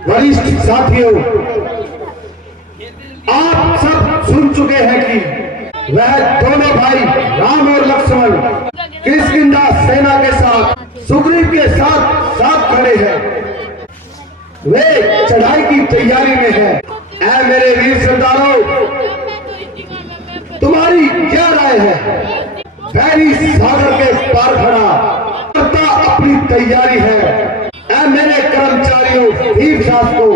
वरिष्ठ साथियों, आप सब सुन चुके हैं कि वह दोनों भाई राम और लक्ष्मण किष्किंधा सेना के साथ सुग्रीव के साथ साथ खड़े हैं। वे चढ़ाई की तैयारी में हैं। ऐ मेरे वीर सरदारों, तुम्हारी क्या राय है? बैरी सागर के पार खड़ा करता अपनी तैयारी है। ऐ मेरे कर्मचारियों, वीर शासकों,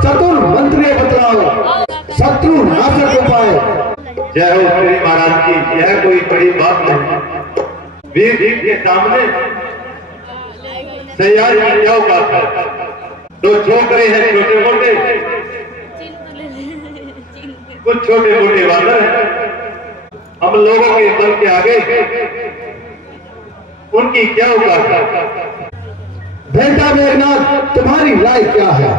चतुर मंत्री बतलाओ, शत्रु नाशक उपाय। जय हो श्री महाराज की। यह कोई बड़ी बात नहीं। वीर के सामने तैयारी की क्या बात है? तो छोकरे हैं छोटे मोटे, कुछ छोटे मोटे वादर हैं। हम लोगों के बल के आगे उनकी क्या औकात है? बेटा मेघनाथ, तुम्हारी राय क्या है?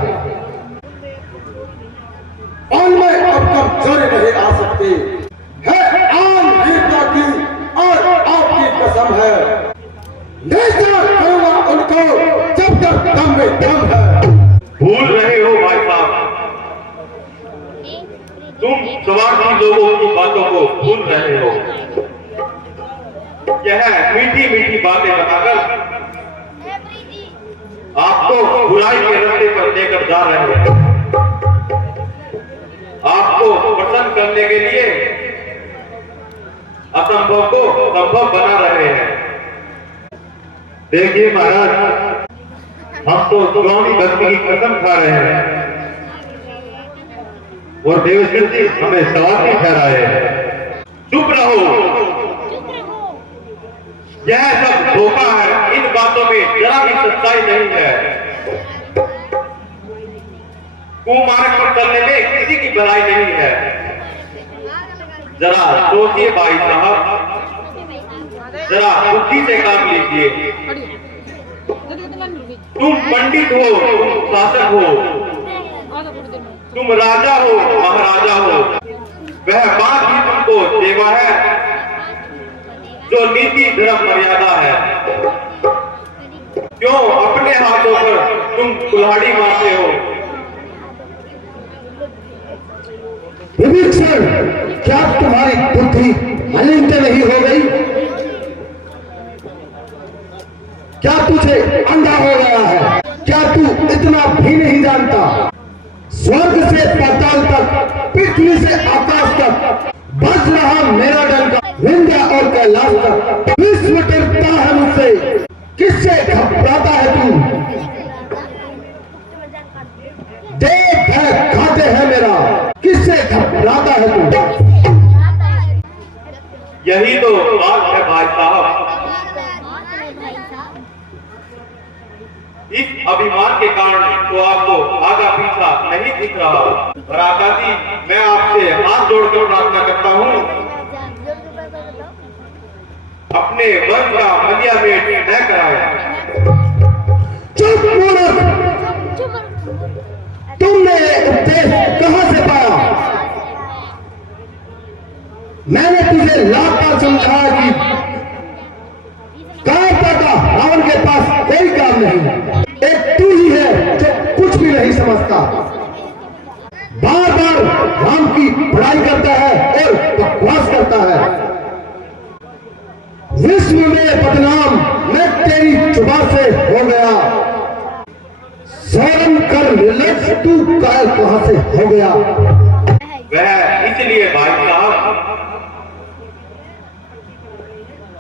उनमें अब कमजोरी नहीं आ सकती है। आम वीरता की और आपकी कसम है, नेता करूंगा उनको जब तक दम में दम है। भूल रहे हो भाई साहब, तुम स्वार्थी लोगों की बातों को भूल रहे हो। यह मीठी मीठी बातें बताकर आपको बुराई के रास्ते पर लेकर जा रहे हैं। आपको पसंद करने के लिए असंभव को संभव बना रहे हैं। देखिए महाराज, हम तो स्वामी भक्ति की कसम खा रहे हैं और देवेश्वर जी हमें सवाल नहीं ठहराए हैं। चुप रहो, यह सब धोखा है। इन बातों में जरा भी सच्चाई नहीं है। कुमार्ग पर चलने में किसी की भलाई नहीं है। जरा सोचिए भाई साहब, जरा बुद्धि से काम लीजिए। तुम पंडित हो, तुम शासक हो, तुम राजा हो, महाराजा हो, वह बात ही तुमको सेवा है जो नीति धर्म मर्यादा है। क्यों अपने हाथों पर तुम कुल्हाड़ी मारते हो? विभीषण, क्या तुम्हारी बुद्धि मलिन नहीं हो गई? क्या तुझे अंधा हो गया है? क्या तू इतना भी नहीं जानता? स्वर्ग से पाताल तक, पृथ्वी से आकाश तक बज रहा मेरा डंका, विंध्य और कैलाश तक विश्व डरता है मुझसे। किससे घबराता है तू? देख है खाते है मेरा, किससे घबराता है तू? यही तो बात है भाई साहब। इस अभिमान के कारण तो आपको आगा पीछा नहीं दिख रहा। और आका जी, मैं आपसे हाथ जोड़कर प्रार्थना करता हूँ, अपने वंश का मलिया मेट न कराएं। चुप मूर्ख, तुमने ये उपदेश कहां से पाया? मैंने तुझे लाख बार समझाया कि कायरता का रावण के पास कोई काम नहीं। एक तू ही है जो कुछ भी नहीं समझता। बार बार राम की बड़ाई करता है और बकवास करता है। विश्व में बदनाम मैं तेरी जुबान से हो गया। शर्म कर निर्लज, तू कायर कहां से हो गया? वह इसलिए भाई साहब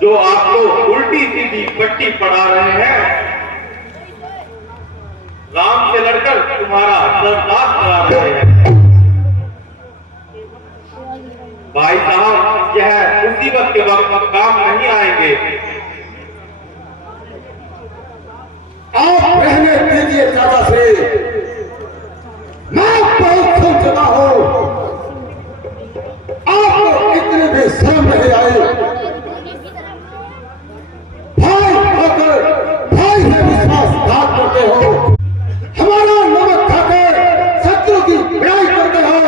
जो आपको उल्टी सीधी पट्टी पढ़ा रहे हैं, राम से लड़कर तुम्हारा सर्वनाश करा रहे हैं। भाई साहब, यह मुसीबत के वक्त काम नहीं आएंगे। आप रहने दीजिए चाचा से, मैं बहुत सुन चुका हूं। आपको इतने भी शर्म नहीं आई। भाई होकर भाई से विश्वासघात करते हो, हमारा नमक खाकर शत्रु की बुराई करते हो।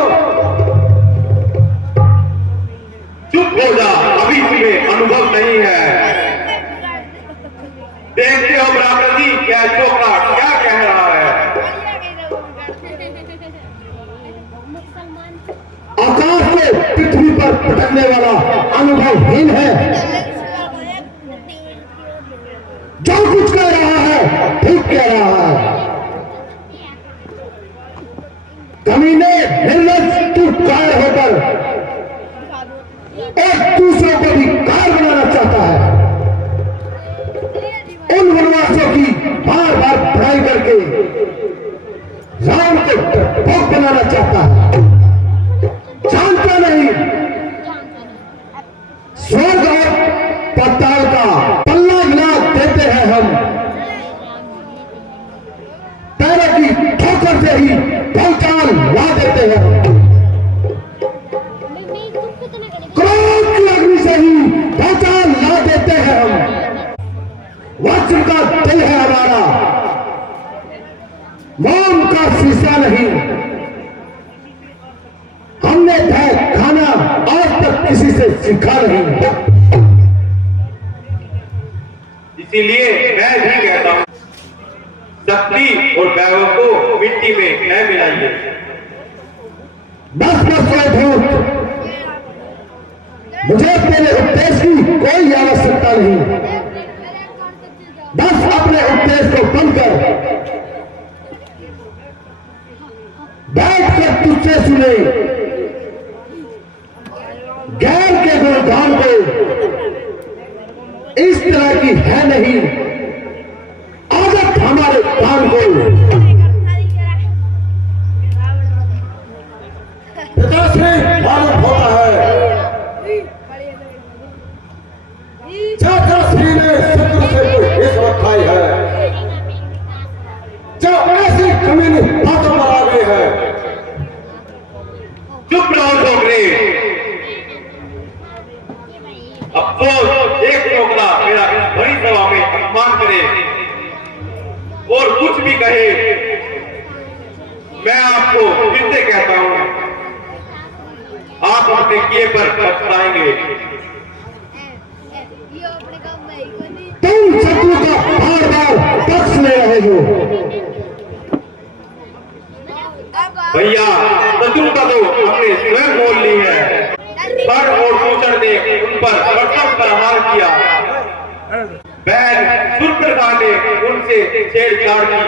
चुप हो जा, अभी तुम्हें अनुभव नहीं है। भावहीन है। जो कुछ कह रहा है ठीक कह रहा है। कमीने निर्लज तू कायर होकर एक दूसरों को भी कायर बनाना चाहता है। उन वनवासियों की बार बार पढ़ाई करके राम को डरपोक बनाना चाहता है। जानता नहीं स्वर्ग और पाताल का पल्ला मिला देते हैं हम। पैरों की ठोकर से ही पहचान ला देते हैं। क्रोध की अग्नि से ही पहचान ला देते हैं हम। वज्र का दिल है हमारा, मोम का शीशा नहीं। हमने भय खाना आज तक किसी से सीखा नहीं। इसीलिए मैं भी कहता हूं, शक्ति और वैभव को मिट्टी में न मिलाइए। बस ये धूप, मुझे तेरे उपदेश की कोई आवश्यकता नहीं। बस अपने उपदेश को बनकर बैठकर तुझसे सुने गैर के गुणगान को। इस तरह की है नहीं आदत हमारे कान को। पिताश्री मालूम होता है चाचाश्री ने शत्रु से कोई रिश्वत खाई है, जो ऐसी कमीनी बातों पर आ गई है। चुप रहो छोकरे। अफसोस एक छोकरा मेरा इस बड़ी सभा में अपमान करे और कुछ भी कहे। मैं आपको फिर से कहता हूं, आप अपने किए पर पछताएंगे। तुम शत्रु का बार बार पक्ष ले रहे हो। भैया शत्रुता तो हमने स्वयं बोल ली है। पर और दूसर ने उन पर प्रथम प्रहार किया। बहन सुरप्रभा ने उनसे छेड़छाड़ की।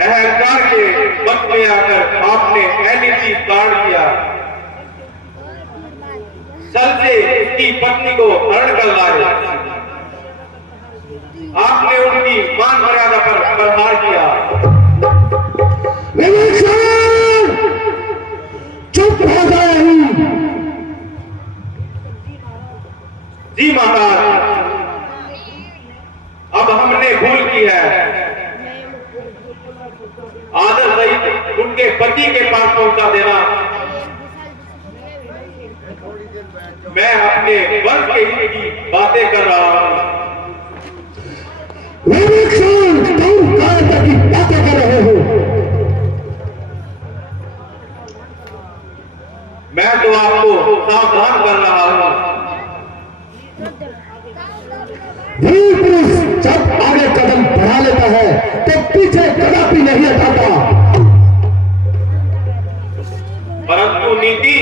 अहंकार के मत में आकर आपने अनीति कांड किया। छल से उसकी पत्नी को हरण कर लाए। आपने उनकी मान मर्यादा पर प्रहार किया। चुप हो गए। जी महाराज, अब हमने भूल की है। आदर सहित उनके पति के पास पहुंचा देना। मैं अपने वंश के हित की बातें कर रहा हूं। तुम कायरता की बातें कर रहे हो। मैं तो आपको सावधान कर रहा हूं। वीर पुरुष जब आगे कदम बढ़ा लेता है तो पीछे कदापि नहीं हटाता। परंतु नीति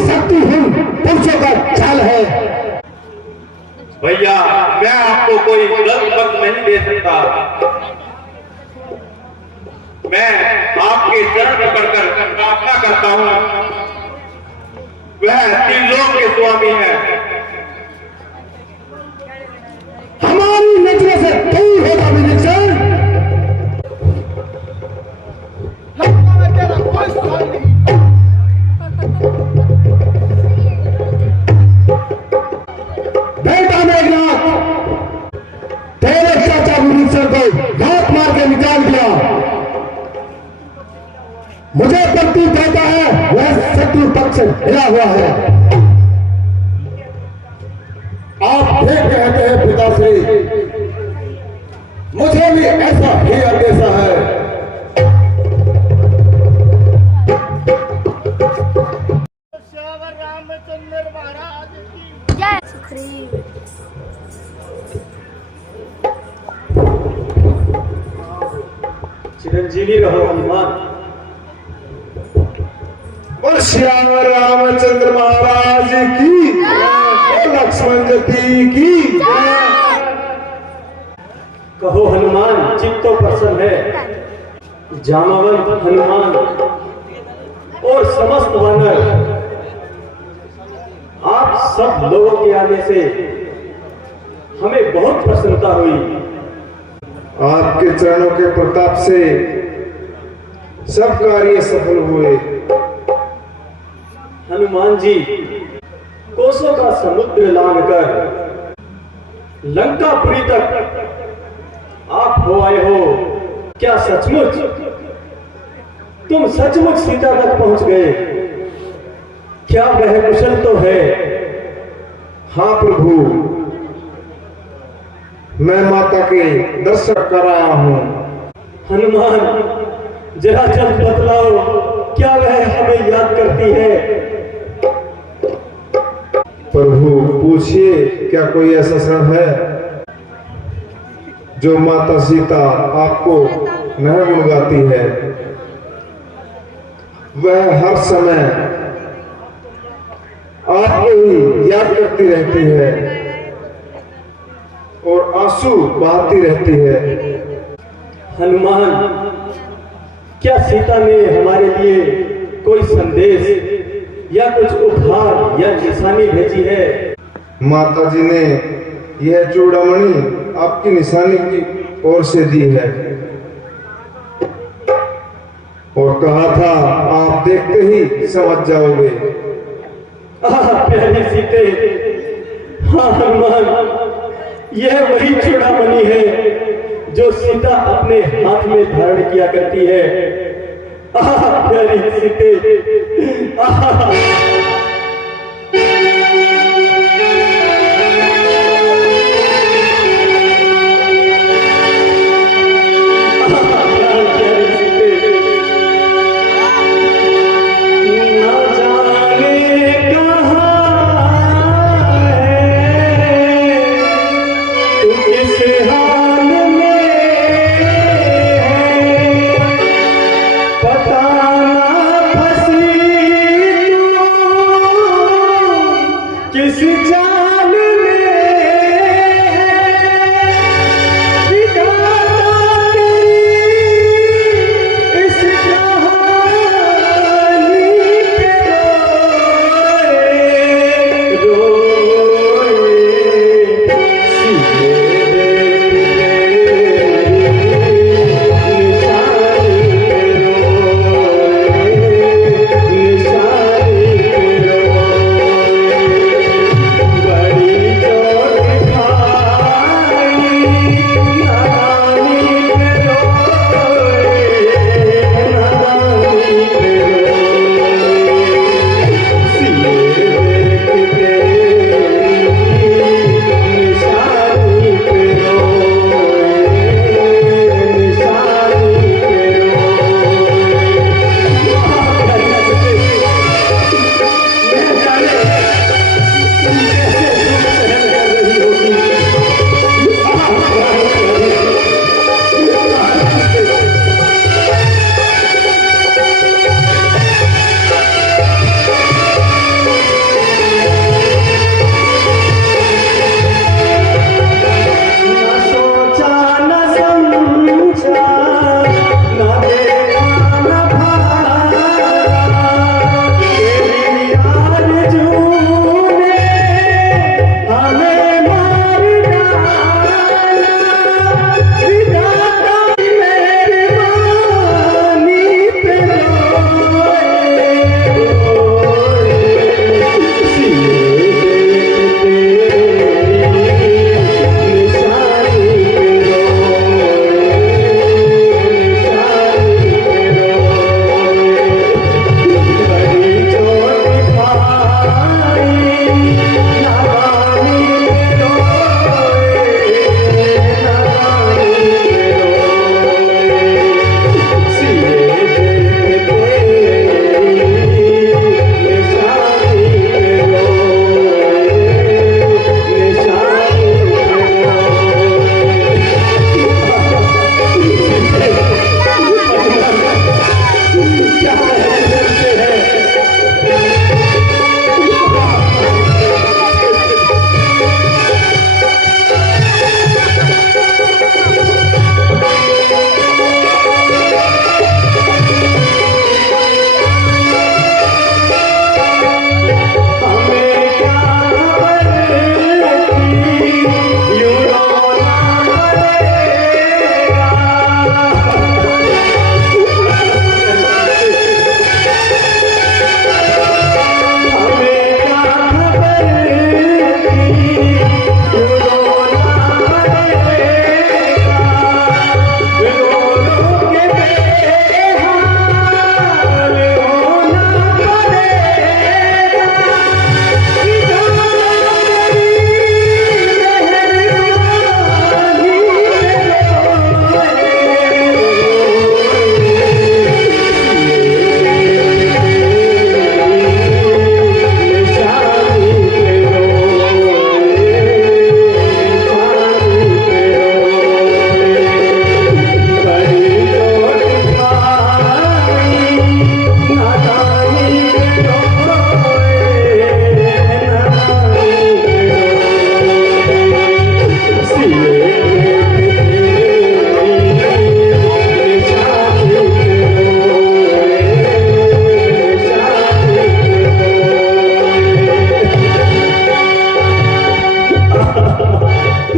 शक्तिहीन पुरुषों का चाल है। भैया मैं आपको कोई गलत मत नहीं दे सकता। मैं आपके चरण पकड़कर प्रार्थना करता हूं। वह त्रिलोक के स्वामी है। हमारी नजरों से दूर होगा विजय। बेटा मेघनाथ, तेरे चाचा विभीषण को लात मार के निकाल दिया। मुझे प्रतीत होता है वह शत्रु पक्ष हिला हुआ है। आप ठीक कहते हैं पिताश्री, मुझे भी ऐसा ही अंदेशा है। रामचंद्र महाराज की जय। सुखरी चिरंजीवी रहो हनुमान। श्याम रामचंद्र महाराज की, लक्ष्मण जी की। कहो हनुमान चित्तो प्रसन्न है। जामवंत हनुमान और समस्त वानर, आप सब लोगों के आने से हमें बहुत प्रसन्नता हुई। आपके चरणों के प्रताप से सब कार्य सफल हुए। हनुमान जी कोसों का समुद्र लांघकर लंकापुरी तक आप हो आए हो। क्या सचमुच तुम सचमुच सीता तक पहुंच गए? क्या वह कुशल तो है? हाँ प्रभु, मैं माता के दर्शन कर रहा हूँ। हनुमान जरा जल्द बतलाओ, क्या वह हमें याद करती है? प्रभु पूछिए, क्या कोई ऐसा क्षण है जो माता सीता आपको नहीं गुणगाती है? वह हर समय आपको ही याद करती रहती है और आंसू बहाती रहती है। हनुमान, क्या सीता ने हमारे लिए कोई संदेश या कुछ उपहार या निशानी भेजी है? माता जी ने यह चूड़ामणि आपकी निशानी की ओर से दी है और कहा था आप देखते ही समझ जाओगे। प्यारी सीते, हाँ हनुमान, यह वही चूड़ामणि है जो सीता अपने हाथ में धारण किया करती है। प्यारी सीते,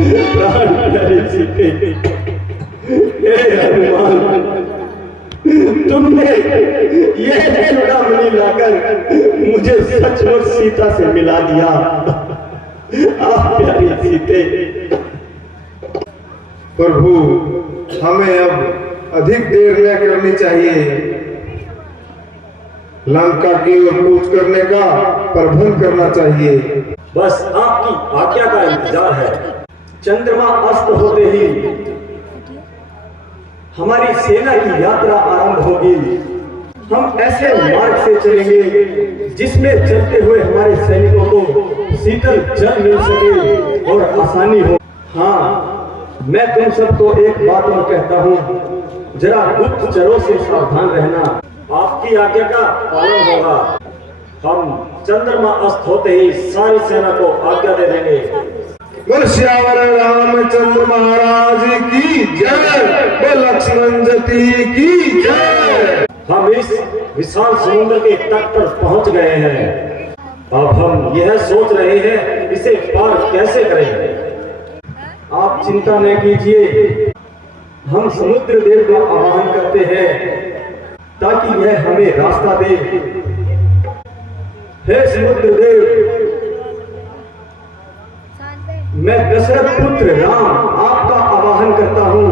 प्राण प्यारी सीते, हे हनुमान, तुमने ये चूड़ामणि लाकर मुझे सचमुच सीता से मिला दिया। आप प्यारी सीते। प्रभु, हमें अब अधिक देर न करनी चाहिए। लंका की ओर कूच करने का प्रबंध करना चाहिए। बस आपकी आज्ञा का इंतजार है। चंद्रमा अस्त होते ही हमारी सेना की यात्रा आरंभ होगी। हम ऐसे मार्ग से चलेंगे जिसमें चलते हुए हमारे सैनिकों को शीतल जल मिल सके और आसानी हो। हाँ, मैं तुम सबको एक बात और कहता हूँ, जरा गुप्तचरों से सावधान रहना। आपकी आज्ञा का पालन होगा। हम चंद्रमा अस्त होते ही सारी सेना को आज्ञा दे देंगे। बोल श्यावर रामचंद्र महाराज की जय, बोल लक्ष्मण जी की जय। हम इस विशाल समुद्र के तट पर पहुंच गए हैं। अब हम यह सोच रहे हैं इसे पार कैसे करें। आप चिंता न कीजिए, हम समुद्र देव का आह्वान करते हैं ताकि यह हमें रास्ता दे। हे समुद्र देव, मैं दशरथ पुत्र राम आपका आवाहन करता हूँ,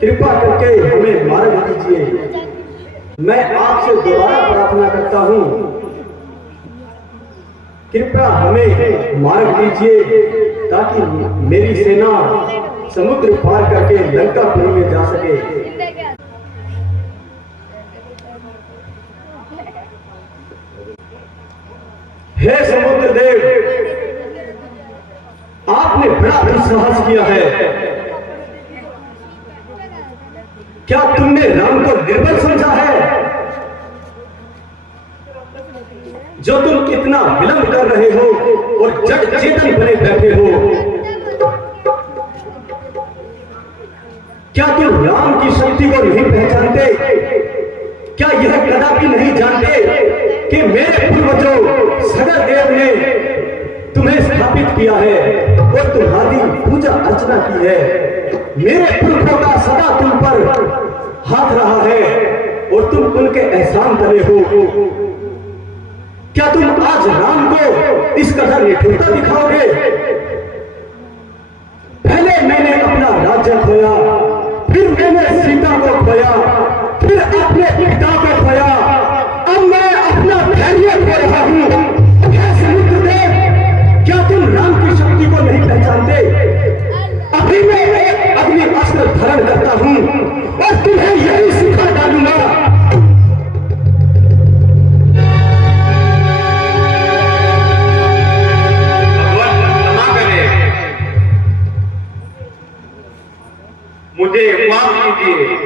कृपा करके हमें मार्ग दीजिए। मैं आपसे दोबारा प्रार्थना करता हूँ, कृपया हमें मार्ग दीजिए ताकि मेरी सेना समुद्र पार करके लंकापुरी में जा सके। हे समुद्र देव, आपने बड़ा दुस्साहस किया है। क्या तुमने राम को निर्बल समझा है? जो तुम इतना विलंब कर रहे हो और जड़ चेतन बने बैठे हो, क्या तुम राम की शक्ति को नहीं पहचानते? क्या यह कदापि नहीं जानते कि मेरे पूर्वजों सगर देव ने तुम्हें स्थापित किया है और तुम्हारी पूजा अर्चना की है। मेरे पुरखों का सदा तुम पर हाथ रहा है और तुम उनके एहसान करे हो। क्या तुम आज राम को इस कदर निठुरता दिखाओगे? पहले मैंने अपना राज्य खोया, फिर मैंने सीता को खोया, फिर अपने पिता को खोया, अब मैं अपना धैर्य खो रहा हूं। क्या तुम राम की शक्ति को नहीं पहचानते? अभी मैं एक अग्नि अस्त्र धारण करता हूं और तुम्हें यही सिखा डालूंगा। क्षमा करें, मुझे माफ कीजिए।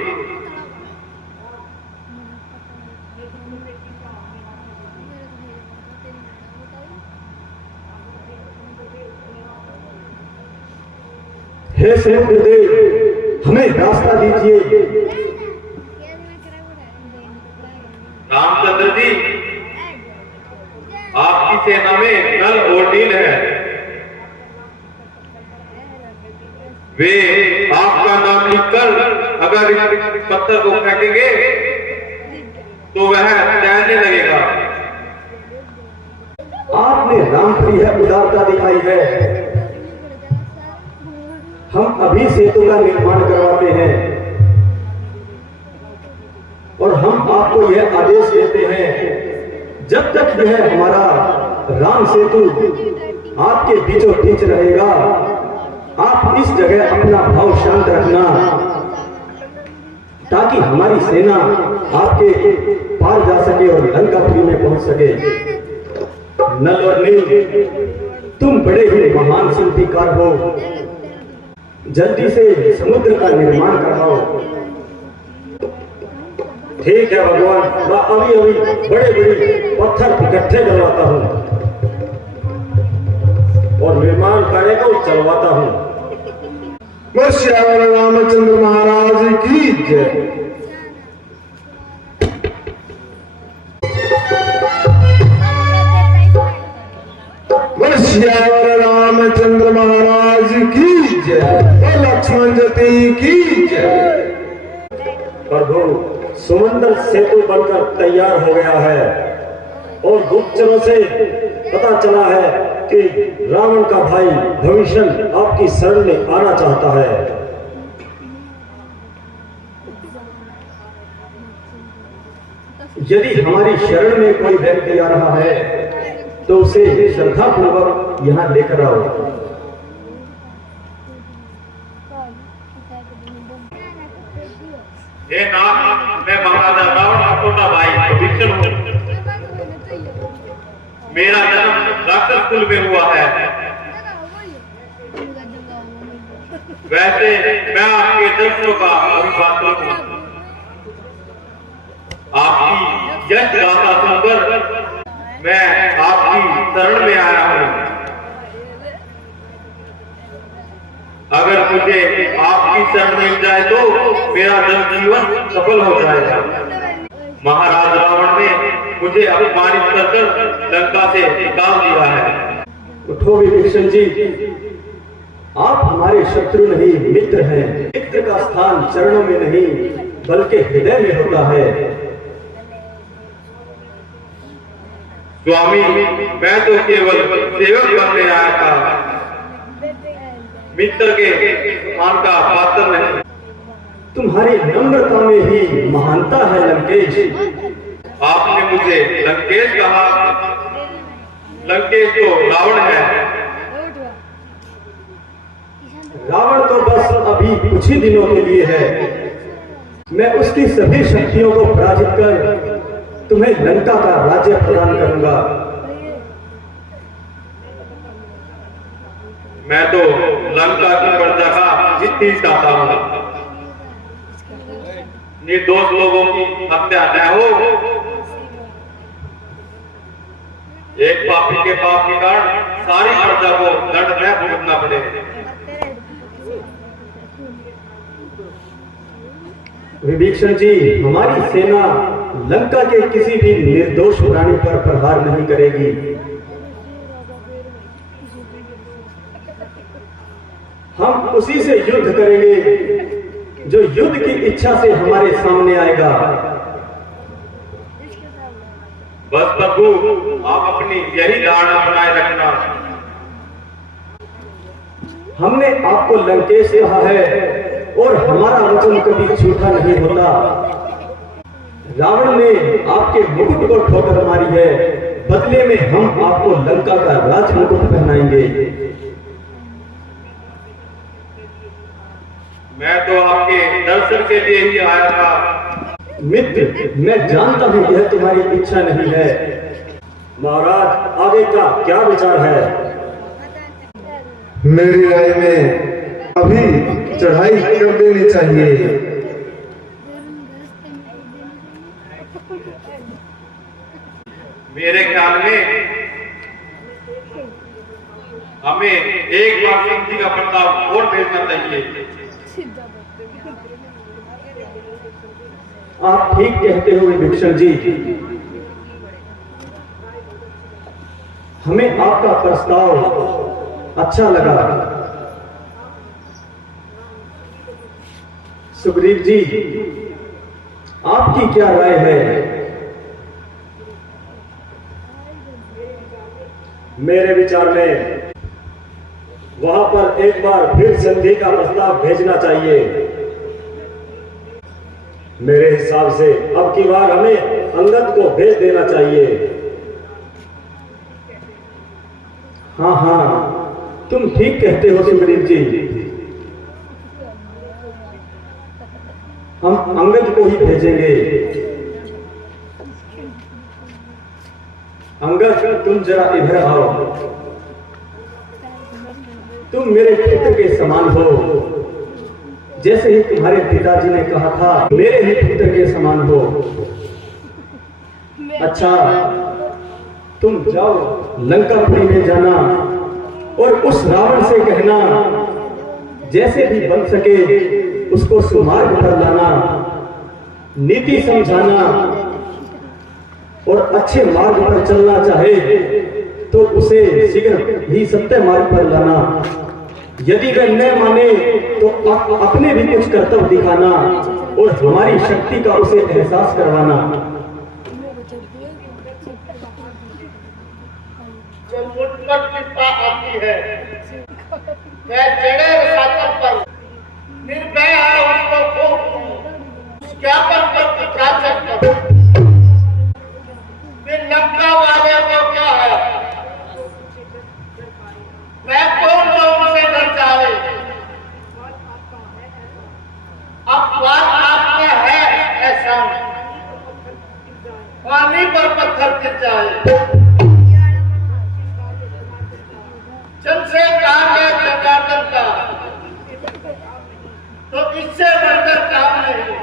हे समुद्र देव, हमें रास्ता दीजिए। रामचंद्र जी, आपकी सेना में नल और नील है। वे आपका नाम लिखकर अगर इस पत्थर को फेंकेंगे तो वह तैरने लगेगा। आपने राम की है उदारता दिखाई है। हम अभी सेतु का निर्माण करवाते हैं और हम आपको यह आदेश देते हैं, जब तक यह हमारा राम सेतु आपके बीचों बीच रहेगा, आप इस जगह अपना भाव शांत रखना ताकि हमारी सेना आपके पार जा सके और लंकापुरी में पहुंच सके। नल और नील, तुम बड़े ही महान शिल्पीकार हो, जल्दी से समुद्र का निर्माण करवाओ। ठीक है भगवान, मैं अभी अभी बड़े बड़े पत्थर इकट्ठे करवाता हूँ और निर्माण कार्य को चलवाता हूँ। श्यावर रामचंद्र महाराज की जय। श्यावर राम रामचंद्र महाराज की जय और लक्ष्मण जी की जय। प्रभु, समंदर सेतु बनकर तैयार हो गया है और गुप्तचरों से पता चला है कि रावण का भाई भविष्य आपकी शरण में आना चाहता है। यदि हमारी शरण में कोई व्यक्ति आ रहा है तो उसे श्रद्धा पूर्वक यहाँ लेकर आओ। हे नाथ, मैं महाराजा रावण का छोटा भाई भविष्य हूँ। मेरा जन्म राक्षस कुल में हुआ है। वैसे मैं आपके दर्शनों का अभिभाषक हूँ। आपकी यश गाथा सुनकर मैं आपकी शरण में आया हूँ। अगर मुझे आपकी शरण मिल जाए तो मेरा जनजीवन सफल हो जाएगा। महाराज रावण ने मुझे अपमानित कर लंका से निकाल दिया है। उठो विभीषण जी, आप हमारे शत्रु नहीं मित्र हैं। मित्र का स्थान चरणों में नहीं बल्कि हृदय में होता है। स्वामी, मैं तो केवल सेवक बनने आया था, मित्र के मान का पात्र नहीं। तुम्हारी नम्रता में ही महानता है लंकेश। आपने मुझे लंकेश कहा। लंकेश तो रावण है। रावण तो बस अभी कुछ ही दिनों के लिए है। मैं उसकी सभी शक्तियों को पराजित कर तुम्हें लंका का राज्य प्रदान करूंगा। मैं तो लंका की प्रजा का हित ही चाहता हूँ। निर्दोष लोगों की हत्या न हो। एक पापी के पाप के कारण सारी प्रजा को दंड न भुगतना पड़े। विभीषण जी, हमारी सेना लंका के किसी भी निर्दोष प्राणी पर प्रहार नहीं करेगी। हम उसी से युद्ध करेंगे जो युद्ध की इच्छा से हमारे सामने आएगा। बस प्रभु, आप अपनी यही धारणा बनाए रखना। हमने आपको लंकेश कहा है और हमारा वचन कभी झूठा नहीं होता। रावण ने आपके मुकुट को ठोकर मारी है, बदले में हम आपको लंका का राज मुकुट पहनाएंगे। मैं तो आपके दर्शन के लिए ही आया था। मित्र, मैं जानता हूं यह तुम्हारी इच्छा नहीं है। महाराज, आगे का क्या विचार है? मेरी राय में अभी चढ़ाई कर देनी चाहिए। मेरे ख्याल में हमें एक बार सिंह जी का प्रताप और भेजना चाहिए। आप ठीक कहते हो विभीषण जी। हमें आपका प्रस्ताव अच्छा लगा। सुग्रीव जी, आपकी क्या राय है? मेरे विचार में वहां पर एक बार फिर संधि का प्रस्ताव भेजना चाहिए। मेरे हिसाब से अब की बार हमें अंगद को भेज देना चाहिए। हाँ हाँ, तुम ठीक कहते हो सुग्रीव जी। हम अंगद को ही भेजेंगे। अंगद, तुम जरा इधर आओ। तुम मेरे पुत्र के समान हो। जैसे ही तुम्हारे पिताजी ने कहा था, मेरे ही पुत्र के समान हो। अच्छा, तुम जाओ लंकापुरी में जाना और उस रावण से कहना जैसे भी बन सके उसको सुमार्ग पर लाना, नीति समझाना और अच्छे मार्ग पर चलना चाहे तो उसे शीघ्र ही सत्य मार्ग पर लाना। यदि वह न माने तो अपने भी कुछ कर्तव्य दिखाना और हमारी शक्ति का उसे एहसास करवाना। जो मुझ पर कृपा आती है मैं जड़े रसातल पर निर्भय है उसको भोग दूं, ज्ञापन पर प्रचार करूं। फिर लंका वाले को क्या है, मैं कौन जो उनसे डर जाए। अब बात आपका है ऐसा पानी पर पत्थर गिर जाए। जब से काम है जगातन का तो इससे बढ़कर काम नहीं।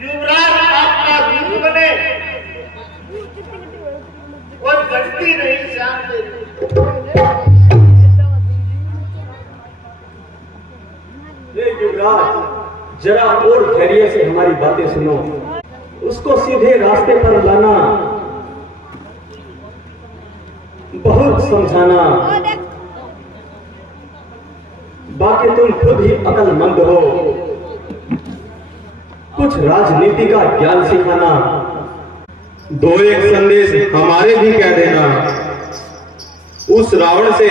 युवराज आपका दूध बने कोई गलती नहीं जानते। युवराज जरा और धैर्य से हमारी बातें सुनो। उसको सीधे रास्ते पर लाना, बहुत समझाना। बाकी तुम खुद ही अक्लमंद हो, कुछ राजनीति का ज्ञान सिखाना। दो एक संदेश हमारे भी कह देना। उस रावण से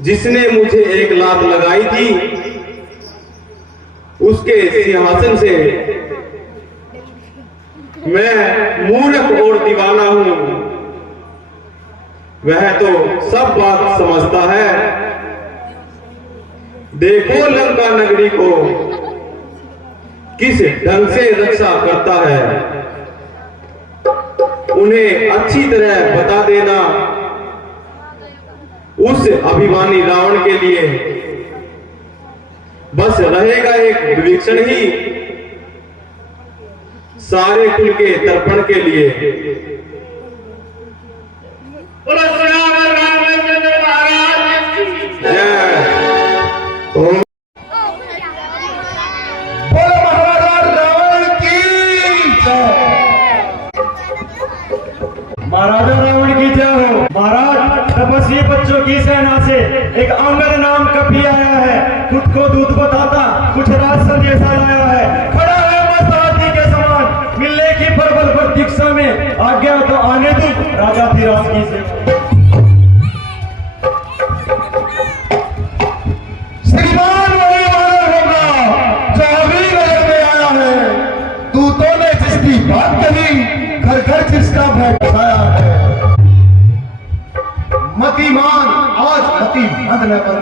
जिसने मुझे एक लात लगाई थी, उसके सिंहासन से मैं मूर्ख और दीवाना हूं। वह तो सब बात समझता है। देखो लंका नगरी को किस ढंग से रक्षा करता है। उन्हें अच्छी तरह बता देना। उस अभिमानी रावण के लिए बस रहेगा एक विभीषण ही, सारे कुल के तर्पण के लिए। रामचंद्र महाराज बोलो महाराजा रावण की जय। महाराजा रावण की जय हो। महाराज तपस्वी बच्चों की सेना से एक अंगद नाम कपी आया है। खुद को दूत बताता कुछ राज संदेशा लाया है। खड़ा है मस्त हाथी के समान, मिलने की प्रबल पर दीक्षा में आज्ञा तो आने दो राजा धीराज की से। श्रीमान वही वानर होगा जो अभी नजर में आया है। दूतों ने जिसकी बात कही, घर घर जिसका भय छाया है। मतिमान आज मति मत न बन,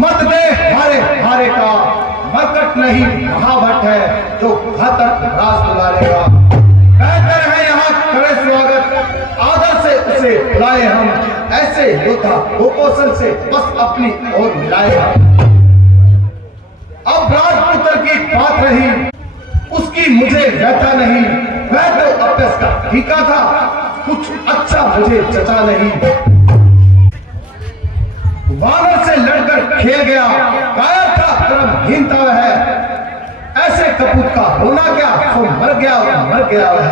मत दे हारे हारे का। मरकट नहीं महाभट है जो घातक राज दुलारेगा। बेहतर है यहाँ करे स्वागत, आदर से उसे बुलाए हम। ऐसे योद्धा गोकौशल से बस अपनी ओर मिलाएगा। अब राजपुत्र की बात रही, उसकी मुझे व्यथा नहीं। मैं तो अभ्यास का ठीका था, कुछ अच्छा मुझे चचा नहीं। वानर से लड़कर खेल गया, कायर था कर्महीनता है। ऐसे कपूत का होना क्या, सो मर गया वह।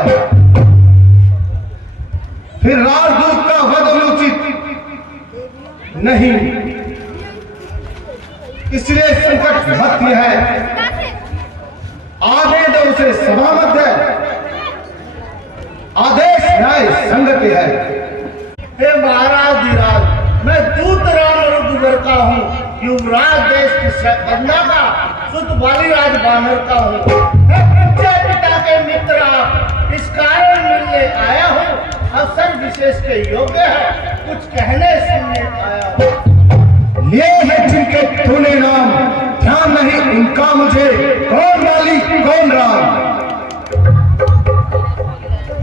फिर राजदूत का वध अनुचित नहीं, इसलिए संकट मध्य है। आगे दो उसे सभा मध्य, आदेश न्याय संग के है। हे महाराज धीराज, मैं दूत राम रघुवर का हूँ। युवराज देश की बदना का सुत बालीराज बानर का हूँ। मैं पूज्य पिता के मित्र आप, इस कारण मिलने आया हूँ। अवसर विशेष के योग्य है, कुछ कहने सुनने आया हूँ। ये है जिनके तूने नाम, ध्यान नहीं उनका मुझे। कौन वाली कौन राम,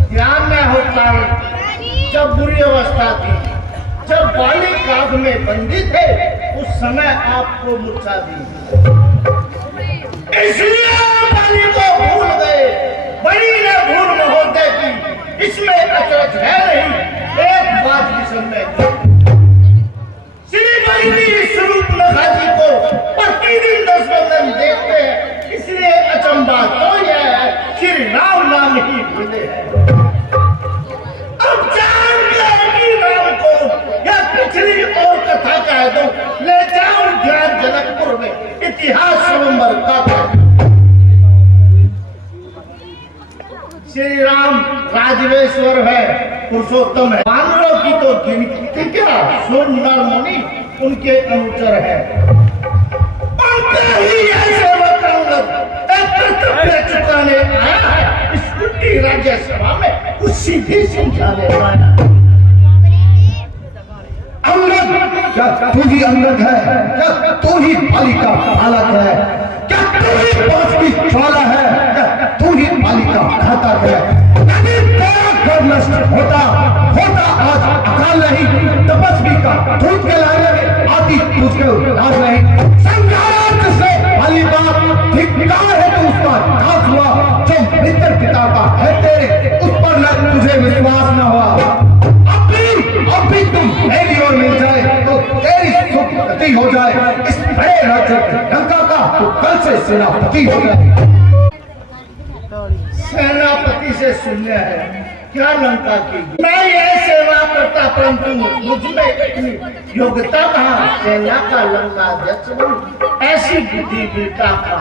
ध्यान में होता है जब बुरी अवस्था थी, जब बाली काग में बंदी थे, उस समय आपको मूर्छा दी। इसलिए बाली को भूल गए। बड़ी ने भूल महोदय की, इसमें अचरज है नहीं। एक बात भी समझे, श्री बली स्वरूप नखाजी को प्रतिदिन 10 बंधन देखते हैं। इसलिए अचंबा तो यह है, श्री राम नाम ही भूले हैं। पुरुषोत्तम है। वानरों की तो गिनती क्या, सुर नर मुनि उनके अनुचर है। उनके ही ऐसे वक्रंगत एक कर्तव्य चुकाने आया है इस कुटी राज्यसभा में, कुछ सीधी समझाने आया। अंगद, क्या तू ही अंगद है? क्या तू ही पाली का बालक है? क्या तू ही पास की ज्वाला है? क्या तू ही पाली का घातक है? यदि तेरा घर नष्ट होता आज अकाल नहीं, तपस्वी का दूध के लाने में आती तुझको लाज नहीं। संघार से पाली बात धिक्कार है तो उसका घात हुआ, जो मित्र पिता का है तेरे उस पर न तुझे विश्वास न हुआ। अभी तुम मेरी ओर मिल जाए तो तेरी सुख गति हो जाए। इस बड़े राज्य लंका का तो कल से सेनापति हो जाए। सेनापति से सुनने है क्या लंका की? मैं यह सेवा करता, परंतु मुझ में इतनी योग्यता कहाँ? सेना का लंका अध्यक्ष बनूं, ऐसी बुद्धि बेटा का।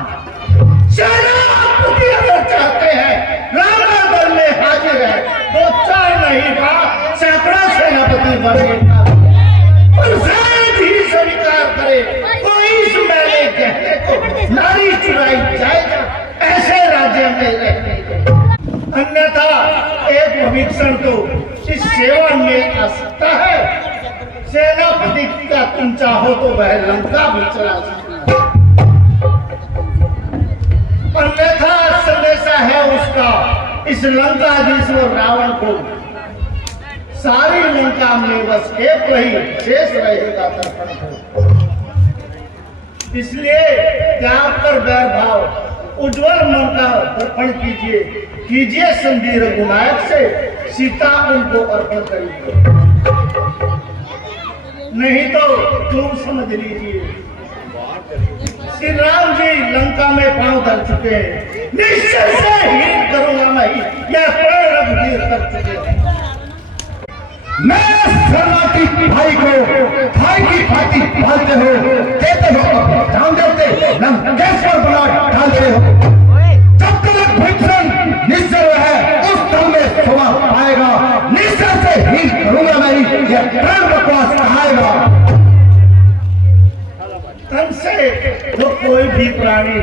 सेनापति अगर चाहते हैं रावण दल में हाजिर है, तो 4 नहीं बात सैकड़ा सेनापति बनने का ही स्वीकार करे। कोई इस मैंने कहने को नारी चुराई जाएगा, ऐसे राज्य में रहने को। अन्यथा एक भविष्ण तो इस सेवा में आ सकता है। सेनापति का तुम चाहो तो वह लंका भी चला सकता है। अन्यथा संदेशा है उसका इस लंकाधीश्वर रावण को, सारी लंका में बस एक वही शेष रहेगा दर्पण को। इसलिए त्याग कर वैर भाव उज्जवल मन का दर्पण कीजिए संधि रघुनायक से, सीता उनको अर्पण करिए। नहीं तो तुम समझ लीजिए श्री राम जी लंका में पांव धर चुके हैं, निश्चय से हीन करूंगा मैं, यह प्राण रघुवीर कर चुके हैं। मैं शरणार्थी भाई को भाई की भांति पालते हो, देते हो जान देते लंकेश्वर बना डालते हो। जब तक भीषण निश्चय है उस दम में शोभा पाएगा। निश्चय से हीन करूंगा नहीं, यह प्राण बकवास कहाएगा। तन से वो कोई भी प्राणी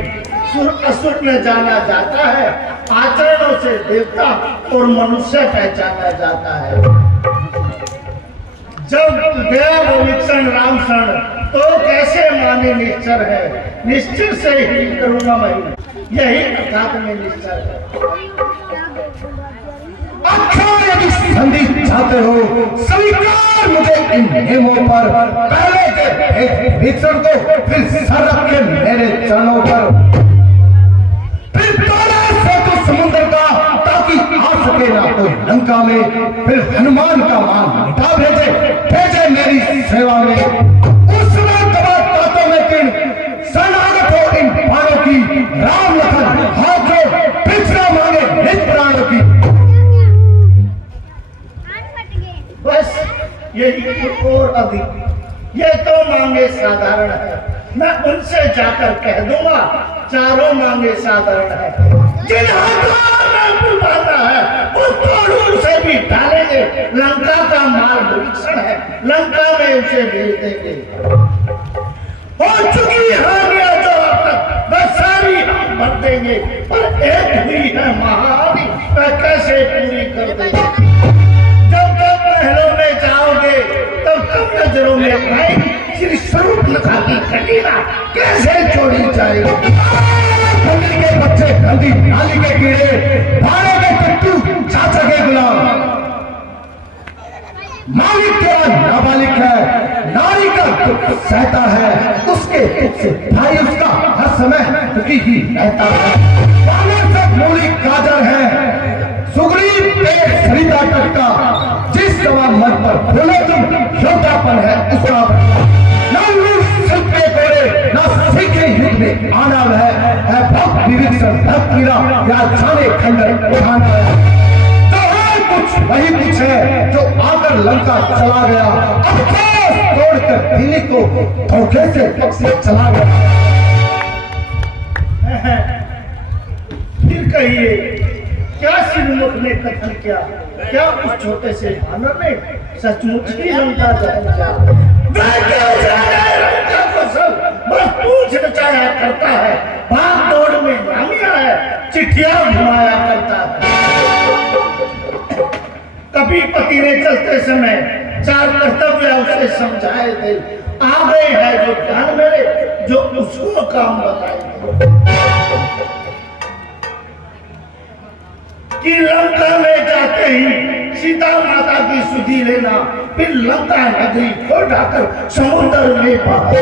सुर असुर में जाना जाता है, आचरणों से देवता और मनुष्य पहचाना जाता है। जब गया वो विक्षण राम शरण, तो कैसे माने निश्चर है, निश्चर से ही करूंगा मैं, यही अर्थात में निश्चर है। अच्छा यदि संधि चाहते हो स्वीकार मुझे इन नियमों पर, पहले के विक्षण को फिर सर रख के मेरे चरणों पर, फिर तारा से तो समुद्र का ताकि आ सके ना कोई लंका में, फिर हनुमान का मान मिटा भेजे मेरी सेवा में। उस समय तातों में किन शरणागत हो इन बाणों की, राम लखन हाथ जोड़ भिक्षा मांगे निज प्राणों की। बस यही और अधिक, ये तो मांगे साधारण है, मैं उनसे जाकर कह दूंगा चारों मांगे साधारण है। जिन हाथों में बुलवाना है वो तोड़ उसे भी डालेंगे, लंका का माल भीषण है, लंका में उसे भेज देंगे। हो चुकी हानियां जो अब तक वह सारी हम भर देंगे, पर एक हुई है महाहानि, वह कैसे पूरी कर देंगे। जब तक महलों में जाओगे तब तक नजरों में आएगी श्री स्वरूप लखा की कटीला कैसे छोड़ी जाएगी। के बच्चे गंदी नाली के कीड़े, भाड़े के पिट्टू, चाचा के गुलाम, मालिक तेरा नाबालिग है, नारी का दुख सहता है, उसके दुख से भाई उसका हर समय दुखी ही रहता है। बानर से मूली गाजर है, सुग्रीव एक सरिता तक का, जिस सवाल मन पर बोले तुम योद्धापन है उसका। युद्ध में आना है भक्त विविक्षण भक्त कीड़ा या जाने खंडन उठाना है। तो हर कुछ वही कुछ है जो आकर लंका चला गया, अफसोस तोड़कर दिल्ली को धोखे से पक्षी चला गया। फिर कहिए क्या श्रीमुख ने कथन किया? क्या उस छोटे से बानर ने सचमुच ही लंका दहन किया? वह क्या जाने लंका को सब बस पूछ नचाया करता है, भाग दौड़ में नामिया है, चिट्ठियां घुमाया करता है। कभी पति ने चलते समय 4 कर्तव्य उसे समझाए थे, आ गए हैं जो ज्ञान मेरे, जो उसको काम बताए कि लंका में जाते ही सीता माता की सुधि लेना, फिर लंका नगरी को ढाकर समुद्र में बहाना।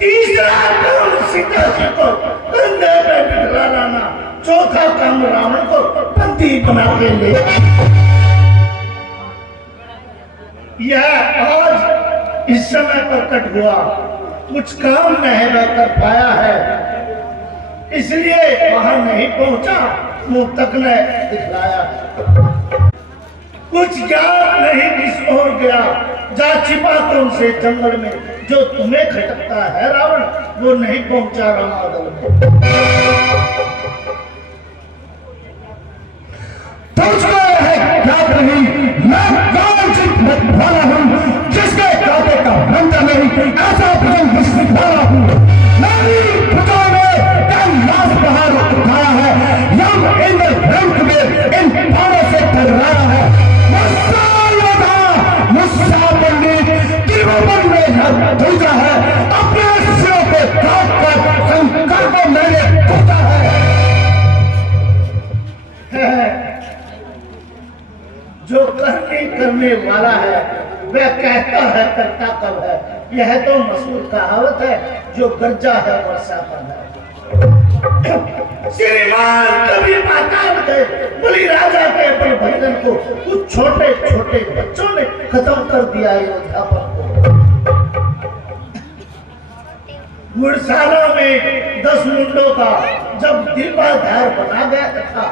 तीसरा काम सीता जी को कंधे पे बिठा लाना, चौथा काम रावण को बंदी बना के ले। यह आज इस समय प्रकट हुआ, कुछ काम नहीं कर पाया है, इसलिए वहां नहीं पहुंचा, मुंह तक ने दिखलाया। कुछ ज्ञान नहीं किस ओर गया, जा छिपा कौन से जंगल में, जो तुम्हें खटकता है रावण, वो नहीं पहुंचा रामादल में। तुझको है याद नहीं, मैं गांव वाला हूँ, जिसके कांटे का बंदा नहीं, ऐसा भ्रम वाला हूँ। मेरी भुजाओं ने कैलाश पहाड़ उठाया है, यम इंद्र रंग में इन पहाड़ों से टकराया है। मुस्सा पंडित त्रिभुवन में दूजा है, अपने सिरों पे काट कर शंकर को मैंने पूछा है। जो करने वाला है वह कहता है करता कब है, यह तो मशहूर कहावत है, जो गरजा है वर्षा पर है। श्रीमान कभी पाताल के बलि राजा के प्रबंधन को कुछ छोटे छोटे बच्चों ने खत्म कर दिया अयोध्यापन को। मुरसाना में 10 मुंडों का जब दिलबाधार बना गया था,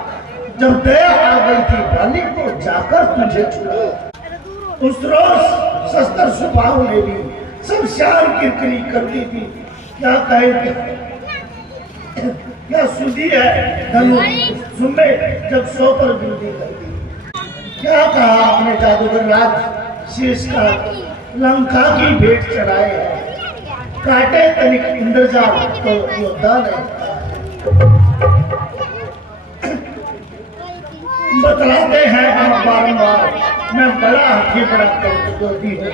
जब दया आ गई थी बाली को जाकर तुझे छुड़ा। उस रोज शस्त्र सुबाहु ने भी सब श्याम किरकिरी करती थी, क्या कहेगी, क्या सुधी है धनु सुमे जब 100 पर गिनती करती। क्या कहा आपने जादूगर राज, शेष का लंका की भेंट चढ़ाए है, काटे तनिक इंद्रजाल तो योद्धा ने बतलाते हैं हम बारंबार, मैं बड़ा हाथी बड़ा कौतुकी हूँ,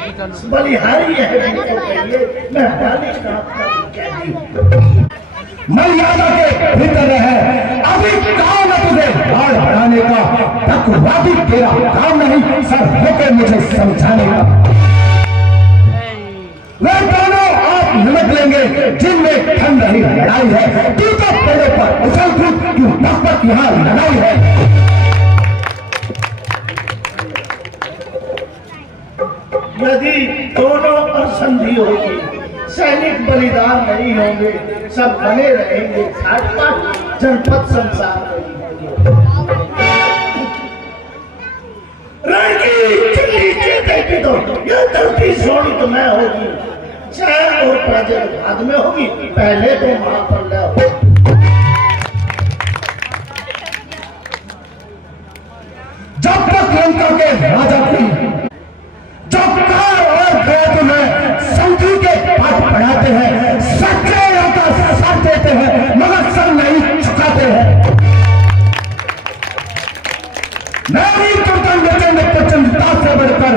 बलिहारी है तो कहिए, मैं बाली का कैदी। मर्यादा के भीतर है, अभी काम है तुझे बाढ़ बढ़ाने का, तकवादी तेरा काम नहीं, सर होकर मुझे समझाने का। वे दोनों आप निमट लेंगे जिनमें ठंड रही लड़ाई है, तू तो पेड़ों पर उछल कूद क्यों तक यहाँ लड़ाई है। यदि दोनों पर संधि होगी, सैनिक बलिदान नहीं होंगे, सब बने रहेंगे घाट-पाट, जनपद संसार नहीं होंगे। रण की चिल्ली चेते तो यह धरती शोणित में होगी, जय और प्रजा बाद में होगी, पहले तो महाप्रलय होगी। जब तक लंका के राजा की जब कार और भेद में संधि के पाठ पढ़ाते हैं, सच्चे का साथ देते हैं, मगर सर नहीं झुकाते हैं। मेरी तुर्तन वचन प्रचंडता से बढ़कर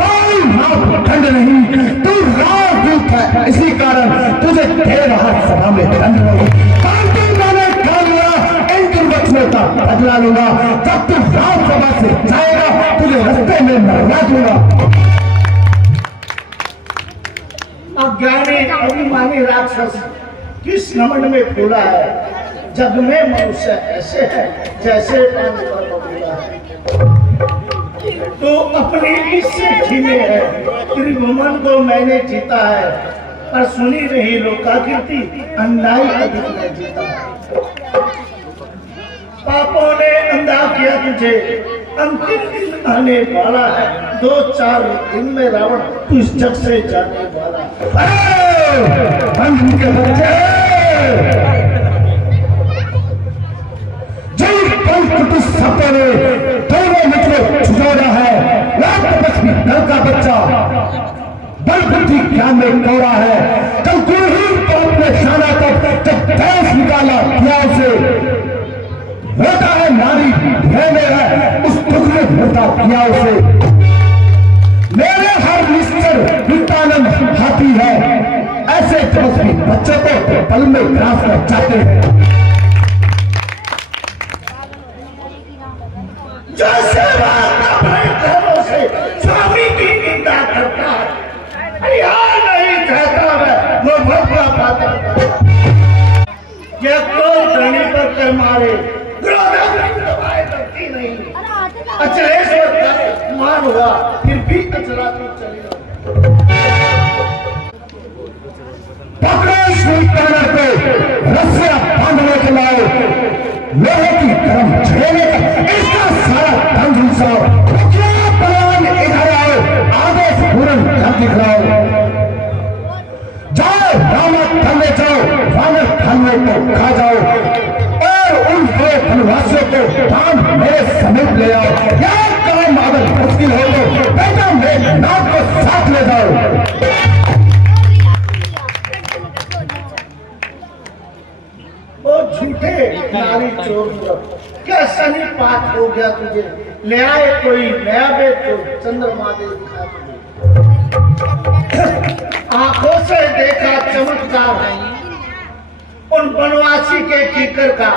कोई मापदंड नहीं, तू राजदूत है, इसी कारण तुझे दे रहा सभा में दंड नहीं। कांति मैंने ठान लिया, इन दुर्वचनों का बदला लूंगा, जब तू राजसभा से जाएगा तुझे रास्ते में मरवा दूंगा। अज्ञानी अभिमानी राक्षस किस घमंड में फूला है, जग में मनुष्य ऐसे है जैसे पानी पर बबूला है। तो अपनी इससे खीने है, त्रिभुवन को मैंने जीता है, पर सुनी नहीं लोकाकीर्ति, अन्याय अधिक ने जीता है। पापों ने अंधा किया तुझे, अंतिम दिन आने वाला है, 2-4 दिन में रावण इस जग से जाने वाला है। ब्रिटिश सत्ता ने दोनों मित्रों छुड़ाना है। लाख बच्ची दल का बच्चा बल बुद्धि ज्ञान में गौरा है। कल गुरुहीन तो अपने शाना तक जब देश निकाला क्या उसे होता है नारी में है उस दुख में होता किया उसे। मेरे हर मिस्टर विटानंद हाथी है। ऐसे तपस्वी बच्चों को पल में ग्रास कर जाते हैं। जैसे अपने घरों से स्वामी की निंदा करता है, यहाँ नहीं कहता मैं वो भगवा पाता ये क्रोध धनी पर कर मारे करती नहीं। अचलेश्वर का मान हुआ फिर भी अचला तू चली पकड़े सुल्ताना को रस्सियां बांधने के लाए लोहे की गर्म छेड़ने का इसका सारा धन हिसाब क्या बलवान इधर आओ आगे से पूरन कर दिखलाओ। जाओ रामा धरने जाओ वानर धरने को खा जाओ और उन दो वनवासियों को दान मेरे समीप ले आओ। या काम अगर मुश्किल हो तो बेटा मेरे नाम को साथ ले जाओ। वो झूठे नारी चोर क्या सनी पात हो गया तुझे। ले आए कोई नया बेट तो चंद्रमा दे दिखा तुझे। आंखों से देखा चमत्कार उन बनवासी के कीकर का।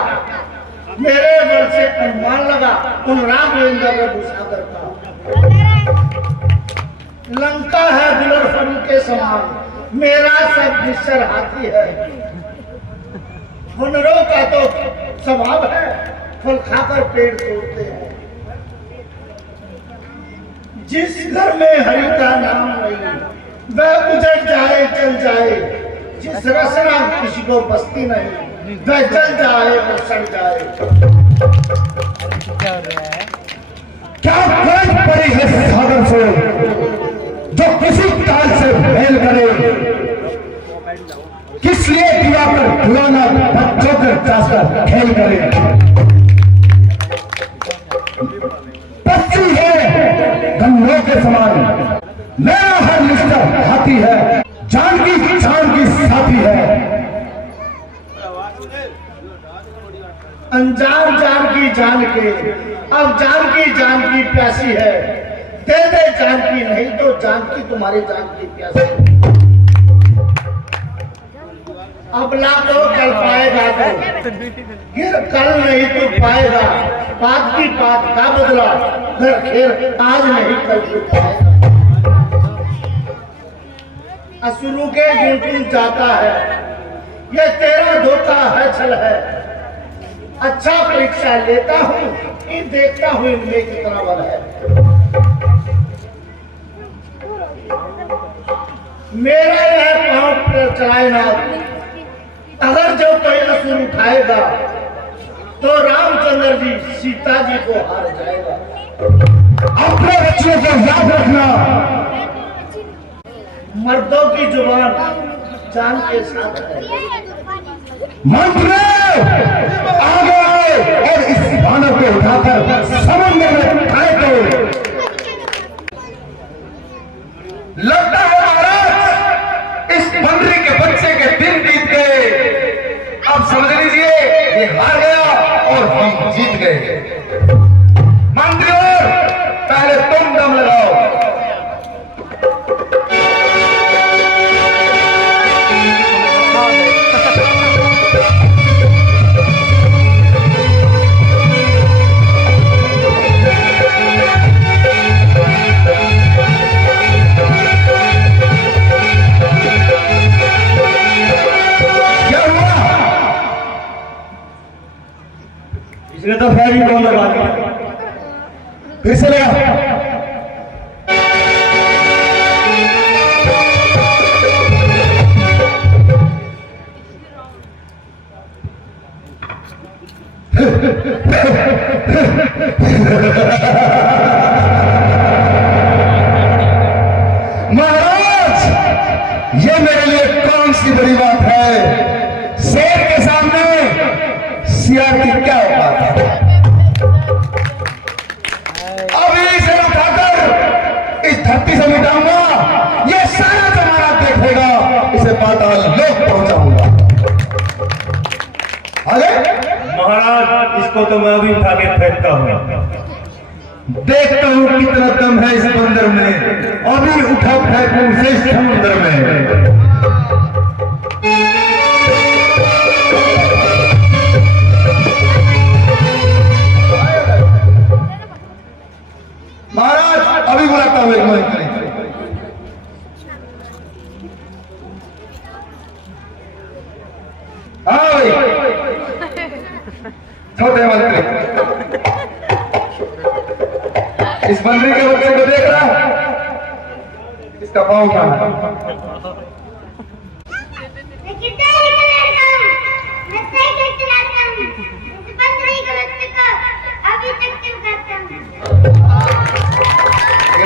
मेरे बल से अनुमान लगा उन राघवेंद्र रघुसागर का। लंका है दुलर फल के समान मेरा सब निश्चर हाथी है। हुनरों का तो स्वभाव है फल खाकर पेड़ तोड़ते हैं। जिस घर में हरि का नाम नहीं वह उजड़ जाए चल जाए। जिस रसना किसी को बसती नहीं वह जल जाए और सड़ जाए। क्या खोज पड़ी है सागर से जो किसी काल से मेल करे। किस लिए दीवा पर खिलौना बच्चों के चाहकर खेल करे। पक्षी है गन्नों के समान मेरा हर मिस्टर हाथी है। जानकी साथी है। अनजान जानकी जान के अब जानकी प्यासी है। दे दे जानकी नहीं तो जानकी तुम्हारी जानकी प्यासी है। अब ला तो कल पाएगा तो फिर कल नहीं तो पाएगा। बात की बात का बदला घर फिर आज नहीं कल तो पाएगा। असुरु के गुण जाता है ये तेरा धोखा है छल है। अच्छा परीक्षा लेता हूँ देखता हूँ इनमें कितना बल है। मेरा यह पांव पर चलाए ना अगर जो कोई असुर उठाएगा तो रामचंद्र जी सीता जी को हार जाएगा। अपने बच्चों को याद रखना। मर्दों की जुबान जान के साथ है। मंत्री आगे आओ और इस बानर को उठाकर समुद्र में खाए दो। लगता है महाराज इस बंदरी के बच्चे के दिन बीत गए। अब समझ लीजिए ये हार गया और हम जीत गए। मंत्री पहले तुम दम लगाओ। इसने तो फैरी कौन लगा दिया। फिर से लगा। महाराज ये मेरे लिए कौन सी बड़ी बात है। शेर के सामने सियार की क्या औकात है। को तो मैं अभी उठा के फेंकता हूँ। देखता हूँ कितना दम है इस बंदर में, अभी उठा फेंकूं इसे समुद्र में। महाराज अभी बुलाता हूँ एक मिनट। हाँ भाई छोटे मंत्री, इस मंत्री के बच्चे को देख रहा, इसका पाँव उठाना।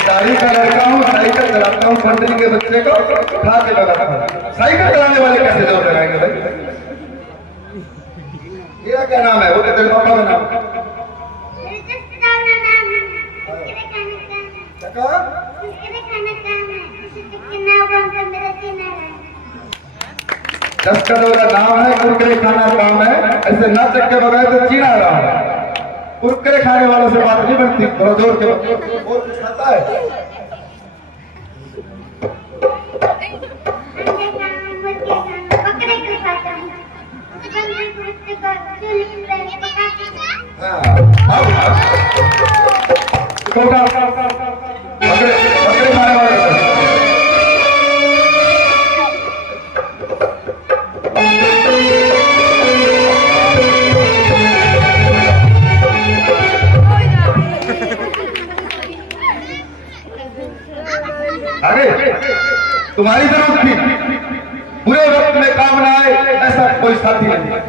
दाढ़ी का लड़का हूँ, साइकिल चलाता हूँ, मंत्री के बच्चे को उठा के लगाता हूँ। साइकिल चलाने वाले कैसे जोर लगाएंगे भाई? मेरा क्या नाम है? वो तो तेरे पापा का नाम। दस करोड़ नाम है, कुरकुरे खाना काम है, ऐसे ना चक्के बगैर तो चीना रहा है। कुरकुरे खाने वालों से बात नहीं बनती, थोड़ा जोर के बहुत कुछ खाता है। बकरे मारे वाले तुम्हारी जरूरत थी, बुरे वक्त में काम ना आए ऐसा कोई साथी नहीं,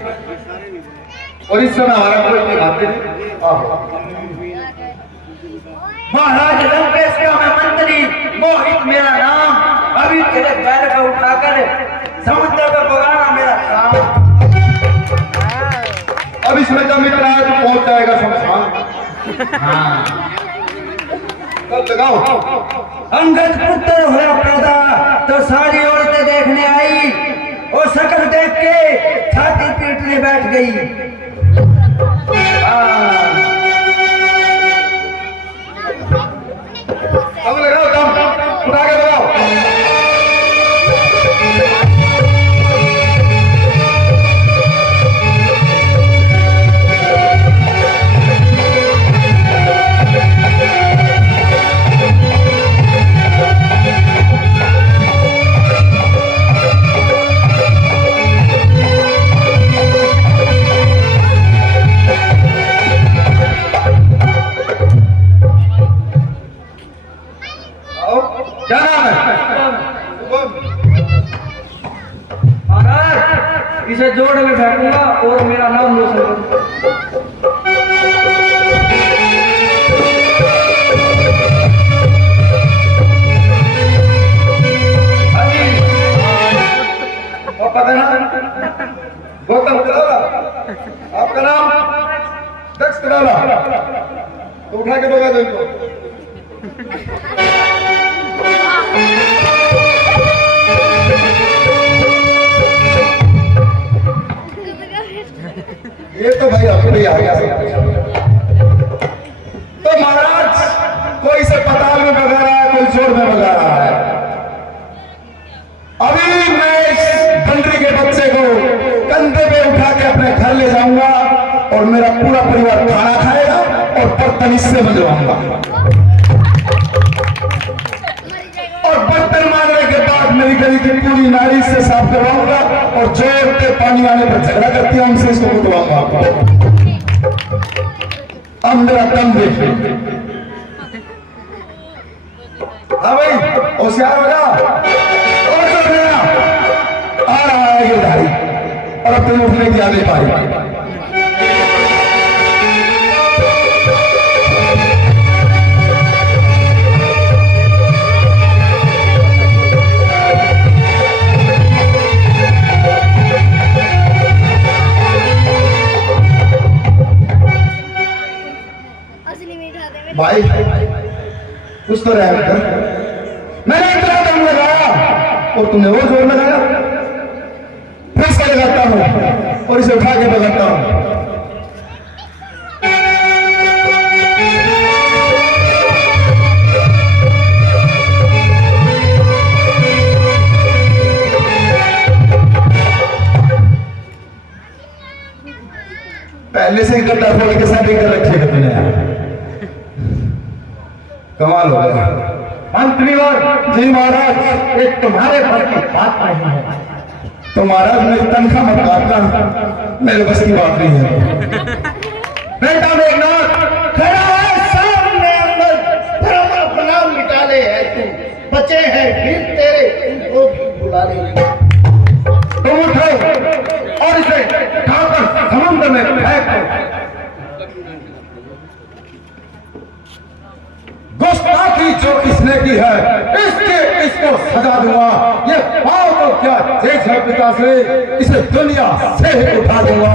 और इस समय हमारा कोई नहीं खाते। महाराज लंकेश का मैं मंत्री, मोहित मेरा नाम, अभी तेरे पैर का उठाकर समुद्र का बगाना मेरा काम। अब इसमें जब मित्र आए तो पहुंच जाएगा शमशान। हाँ लगाओ। अंगद पुत्र हुआ पैदा तो सारी औरतें देखने आई, और शक्ल देख के छाती पीटने बैठ गई। अब लगाओ दम, उठा के लगाओ। क्या नाम है? महाराज इसे जोड़ में फेंकूंगा और मेरा नाम रोशन। गौतम कलाला, आपका नाम दक्ष कलाला, तो उठा के बगा दो इनको। ये तो भाई अपने आ गया। तो महाराज कोई से पताल में बगा रहा है, कोई जोर में बगा रहा है। अभी मैं इस बंदरी के बच्चे को कंधे पे उठा के अपने घर ले जाऊंगा, और मेरा पूरा परिवार खाना खाएगा और बर्तन इससे मंजवाऊंगा, और बर्तन मांगने के बाद मेरी गली की पूरी नाली से साफ करवाऊंगा, और जोर के पानी आने पर झगड़ा करती है उनसे इसको कुटवाऊंगा। अब मेरा दम देखिए। हाँ भाई होशियार हो जा, और जो मेरा आ रहा है ये धारी, और अब तुम उठने की आदत पाई। भाई कुछ तो रहा है, मैंने इतना दम लगाया और तुमने वो जोर लगाया, फिर से लगाता हूं और इसे उठा के लगाता हूं। गड्ढा खोल के सेटिंग कर रखी है तुमने यार, कमाल हो गया। मंत्रीवर जी महाराज, एक तुम्हारे पर की बात नहीं है। तो महाराज मेरी तनख्वाह मत काटना, मेरे बस की बात नहीं है। बेटा मेघनाथ खड़ा है सामने अंदर, धर्म अपना मिटा ले है तू, बचे हैं फिर तेरे उनको भी बुला ले। तुम उठो और इसे उठाकर समुद्र में फेंक दो। गुस्ताखी जो इसने की है इसको सजा दूंगा। ये पाव तो क्या जेठ है पिता से, इसे दुनिया से ही उठा दूंगा।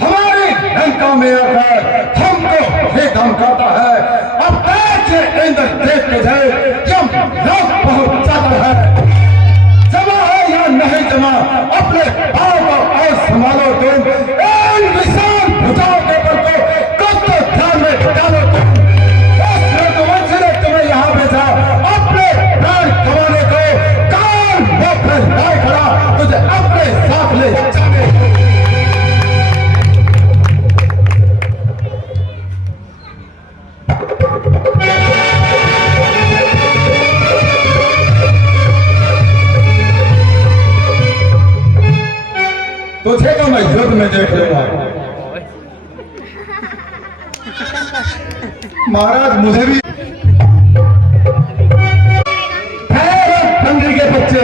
हमारी लंका में आकर हमको ये धमकाता है, अब देखिए इंद्र देख के जाए जब लोग बहुत ज्यादा है, जमा है या नहीं जमा, अपने पाव को और संभालो तुम। इन विशाल भुजाओं के बल को कब तो ध्यान में डालो तुम। ने तुम्हें यहाँ भेजा अपने प्राण कमाने को, कान मुंह फैलाए खड़ा तुझे अपने साथ ले जाने। तुझे तो मैं युद्ध में देख लूंगा। महाराज मुझे भी मंदिर के बच्चे,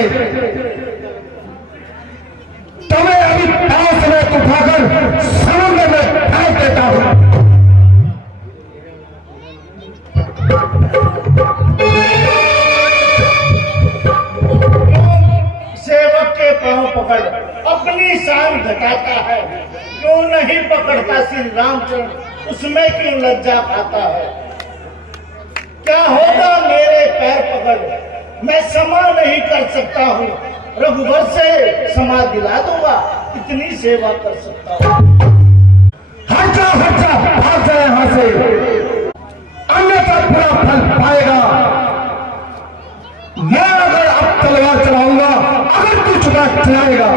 तुम्हें अभी पांव समेत उठाकर समुद्र में फेंक देता हूं। सेवक के पांव पकड़ अपनी शान घटाता है, क्यों नहीं पकड़ता श्री रामचंद्र, उसमें क्यों लज्जा खाता है। क्या होगा मेरे पैर पकड़, मैं क्षमा नहीं कर सकता हूँ, रघुवर से क्षमा दिला दूंगा, इतनी सेवा कर सकता हूँ। हट जा भाग जा यहां से, अन्यथा बुरा फल पाएगा। मैं अगर अब तलवार चलाऊंगा, अगर तू चुका चलाएगा,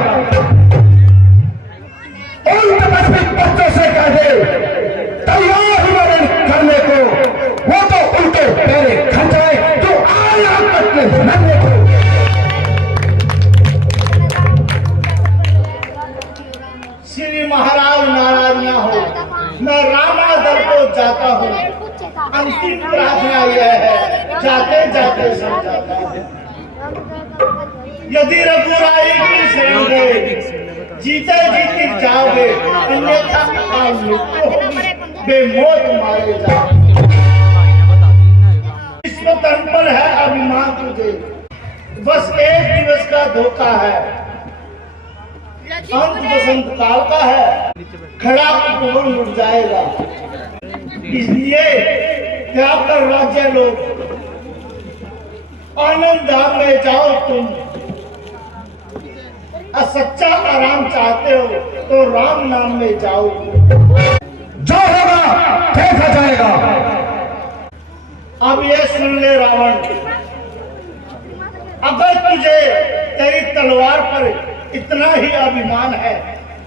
उन तपस्वी बच्चों से कह दे तलवार हिमालय करने को, वो तो उनके पैरे खचाए तो आया कटने नन्हे को। श्री महाराज नाराज ना हो, मैं रामादर को जाता हूँ, अंतिम प्रार्थना यह है, जाते जाते समझाता हूँ। यदि रघुराई की शरण गए, जीते जीते जाओगे, अन्यथा अकाल मृत्यु होगी, बेमौत मारे जाओगे। विश्व तन पर है अभिमान तुझे, बस एक दिवस का धोखा है, अंत बसंत काल का है, खड़ा उपवन उठ जाएगा। इसलिए क्या कर राज्य लोग, आनंद धाम में जाओ तुम। सच्चा आराम चाहते हो तो राम नाम में जाओ, जो होगा देखा जाएगा। अब ये सुन ले रावण, अगर तुझे तेरी तलवार पर इतना ही अभिमान है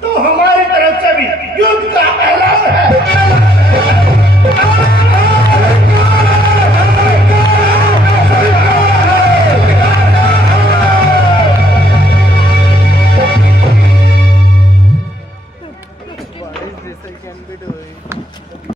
तो हमारी तरफ से भी युद्ध का ऐलान है।